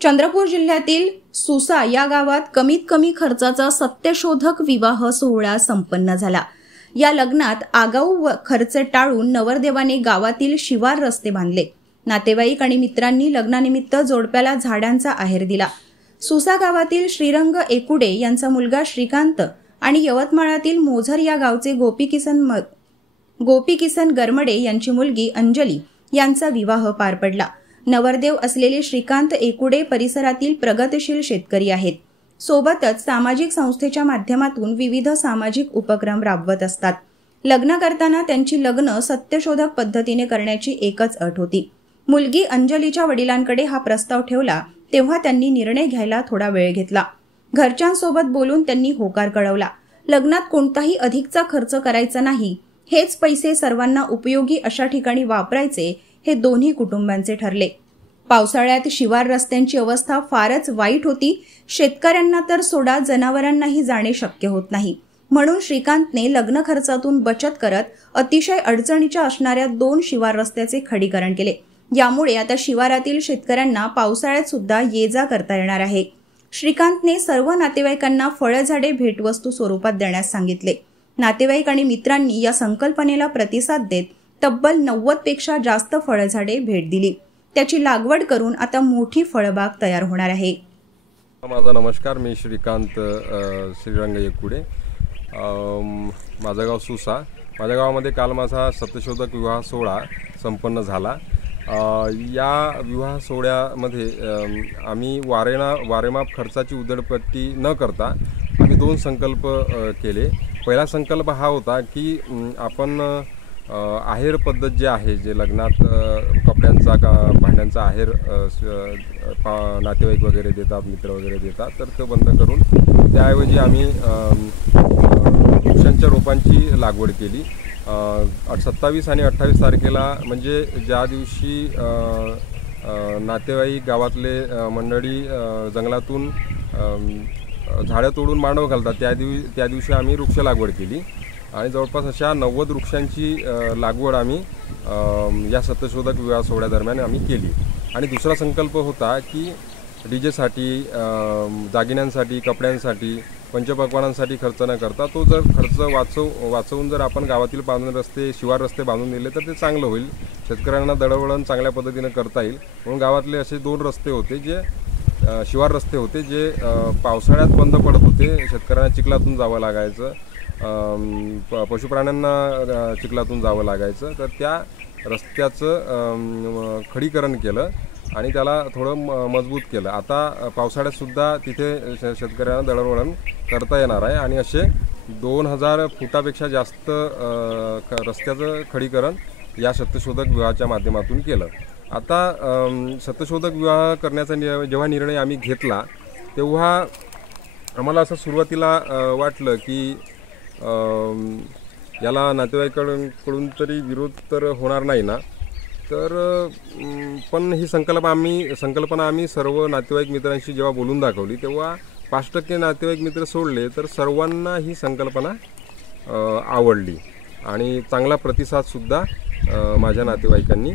चंद्रपूर जिल्ह्यातील सुसा या गावात कमीत कमी खर्चाचा सत्यशोधक विवाह सोहळा संपन्न झाला। या लग्नात आगाऊ खर्च टाळून नवरदेवाने गावातील शिवार रस्ते बांधले। नातेवाईक आणि मित्रांनी लग्नानिमित्त जोडप्याला झाडांचा आहेर दिला। सुसा गावातील श्रीरंग एकुडे यांचा मुलगा श्रीकांत आणि यवतमाळातील मोझर या गावचे गोपीकिसन गरमडे यांची मुलगी अंजली यांचा विवाह पार पडला। नवरदेव असलेले श्रीकांत एकुडे परिसरातील प्रगतशील शेतकरी आहेत। सोबतच सामाजिक संस्थेच्या माध्यमातून विविध सामाजिक उपक्रम राबवत असतात। लग्न करताना त्यांची लग्न सत्यशोधक पद्धतीने करण्याची एकच अट होती। मुलगी अंजलीच्या वडिलांकडे हा प्रस्ताव ठेवला तेव्हा त्यांनी निर्णय घ्यायला थोडा वेळ घेतला। घरच्यांसोबत बोलून त्यांनी होकार कळवला। लग्नात कोणताही अधिकचा खर्च करायचा नाही, हेच पैसे सर्वांना उपयोगी अशा ठिकाणी वापरायचे हे दोन्ही कुटुंबांचे ठरले। पावसाळ्यात शिवार रस्त्यांची अवस्था फारच वाईट होती। शेतकऱ्यांना तर सोडा, जनावरांनाही जाणे शक्य होत नाही। म्हणून श्रीकांतने लग्न खर्चातून बचत करत अतिशय अडचणीच्या असणाऱ्या 2 शिवार रस्त्याचे खडीकरण केले। यामुळे आता शिवारातील शेतकऱ्यांना पावसाळ्यात सुद्धा ये-जा करता येणार आहे। श्रीकांतने सर्व नातेवाईकांना फळझाडे भेटवस्तू स्वरूपात देण्यास सांगितले। नातेवाईक आणि मित्रांनी या संकल्पनेला प्रतिसाद देत तब्बल 90 पेक्षा जास्त फळझाडे भेट दिली। त्याची लागवड करून आता मोठी फळबाग तयार होणार आहे। माझा नमस्कार, मी श्रीकांत श्रीरंग एकुडे। माझं गाव सुसा। माझ्या गावामध्ये काल माझा सत्यशोधक विवाह सोहळा संपन्न झाला। या विवाह सोहळ्यामध्ये आम्ही वारेमाप खर्चाची उधळपट्टी न करता आम्ही 2 संकल्प केले। पहिला संकल्प हा होता की आपण आहेर पद्धत जे आहे, जे लग्नात कपड्यांचा भांड्यांचा आहेर नातेवाईक वगैरे देतात, मित्र वगैरे देतात, तर ते बंद करून त्याऐवजी आम्ही वृक्षांच्या रोपांची लागवड केली। 27 आणि 28 तारखेला म्हणजे ज्या दिवशी नातेवाईक गावातले मंडळी जंगलातून झाडं तोडून मांडव घालतात, त्या दिवशी आम्ही वृक्ष लागवड केली आणि जवळपास अशा 90 वृक्षांची लागवड आम्ही या सत्यशोधक विवाह सोहळ्यादरम्यान आम्ही केली। आणि दुसरा संकल्प होता की डीजेसाठी, दागिन्यांसाठी, कपड्यांसाठी, पंचपक्वानांसाठी खर्च न करता तो जर खर्च वाचवून जर आपण गावातील शिवार रस्ते बांधून दिले तर ते चांगलं होईल। शेतकऱ्यांना दळणवळण चांगल्या पद्धतीने करता येईल। म्हणून गावातले असे 2 रस्ते होते, जे शिवार रस्ते होते, जे पावसाळ्यात बंद पडत होते। शेतकऱ्यांना चिखलातून जावं लागायचं, पशुप्राण्यांना चिखलातून जावं लागायचं, तर त्या रस्त्याचं खडीकरण केलं आणि त्याला थोडं मजबूत केलं। आता पावसाळ्यात सुद्धा तिथे शेतकऱ्यांना दळणवळण करता येणार आहे आणि असे 2000 फुटापेक्षा जास्त रस्त्याचं खडीकरण या सत्यशोधक विवाहाच्या माध्यमातून केलं। आता सत्यशोधक विवाह करण्याचा जेव्हा निर्णय आम्ही घेतला तेव्हा आम्हाला असं सुरुवातीला वाटलं की याला नातेवाईकांकडून तरी विरोध तर होणार नाही ना, तर पण ही संकल्पना आम्ही सर्व नातेवाईक मित्रांशी जेव्हा बोलून दाखवली तेव्हा 5% नातेवाईक मित्र सोडले तर सर्वांना ही संकल्पना आवडली आणि चांगला प्रतिसादसुद्धा माझ्या नातेवाईकांनी